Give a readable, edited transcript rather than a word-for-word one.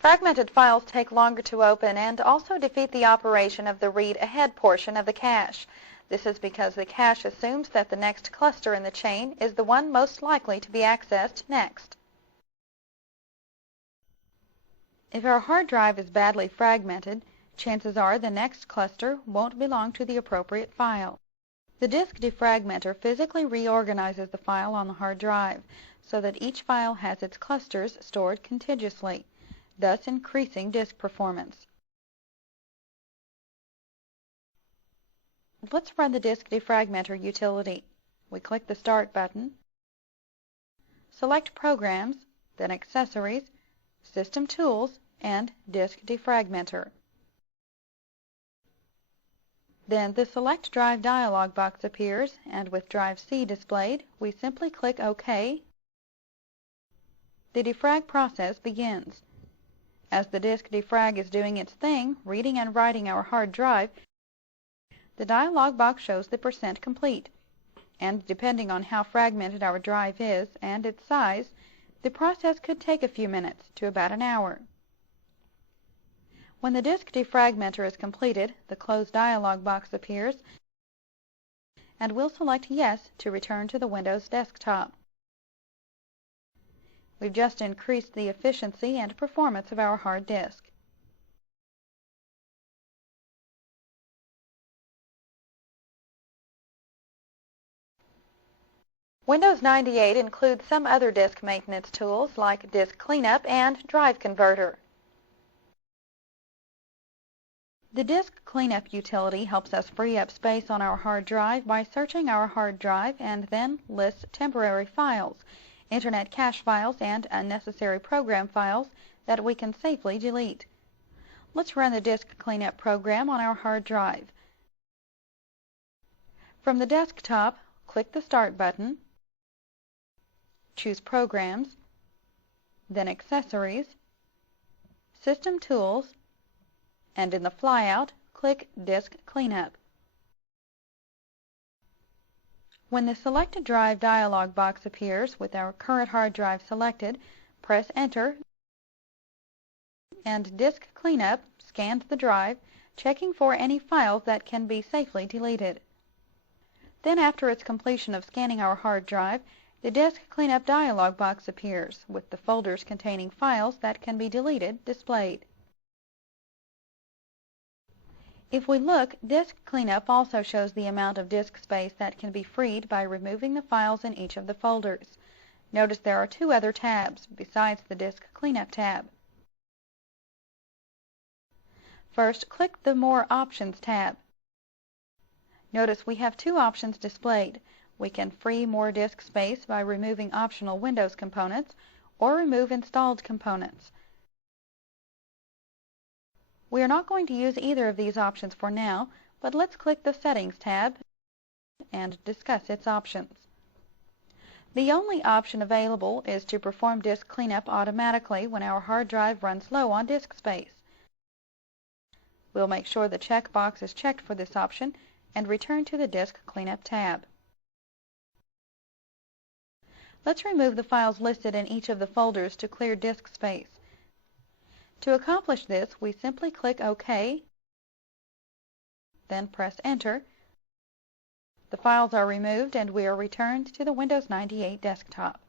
Fragmented files take longer to open and also defeat the operation of the read ahead portion of the cache. This is because the cache assumes that the next cluster in the chain is the one most likely to be accessed next. If our hard drive is badly fragmented, chances are the next cluster won't belong to the appropriate file. The disk defragmenter physically reorganizes the file on the hard drive so that each file has its clusters stored contiguously, thus increasing disk performance. Let's run the disk defragmenter utility. We click the Start button, select Programs, then Accessories, System Tools, and Disk Defragmenter. Then the Select Drive dialog box appears, and with Drive C displayed, we simply click OK. The defrag process begins. As the disk defrag is doing its thing, reading and writing our hard drive, the dialog box shows the % complete, and depending on how fragmented our drive is and its size, the process could take a few minutes to about an hour. When the disk defragmenter is completed, the Close dialog box appears, and we'll select Yes to return to the Windows desktop. We've just increased the efficiency and performance of our hard disk. Windows 98 includes some other disk maintenance tools like Disk Cleanup and Drive Converter. The Disk Cleanup utility helps us free up space on our hard drive by searching our hard drive and then lists temporary files, Internet cache files, and unnecessary program files that we can safely delete. Let's run the Disk Cleanup program on our hard drive. From the desktop, click the Start button, choose Programs, then Accessories, System Tools, and in the flyout, click Disk Cleanup. When the Selected Drive dialog box appears with our current hard drive selected, press Enter, and Disk Cleanup scans the drive, checking for any files that can be safely deleted. Then, after its completion of scanning our hard drive, the Disk Cleanup dialog box appears with the folders containing files that can be deleted displayed. If we look, Disk Cleanup also shows the amount of disk space that can be freed by removing the files in each of the folders. Notice there are two other tabs besides the Disk Cleanup tab. First, click the More Options tab. Notice we have two options displayed. We can free more disk space by removing optional Windows components or remove installed components. We are not going to use either of these options for now, but let's click the Settings tab and discuss its options. The only option available is to perform disk cleanup automatically when our hard drive runs low on disk space. We'll make sure the checkbox is checked for this option and return to the Disk Cleanup tab. Let's remove the files listed in each of the folders to clear disk space. To accomplish this, we simply click OK, then press Enter. The files are removed and we are returned to the Windows 98 desktop.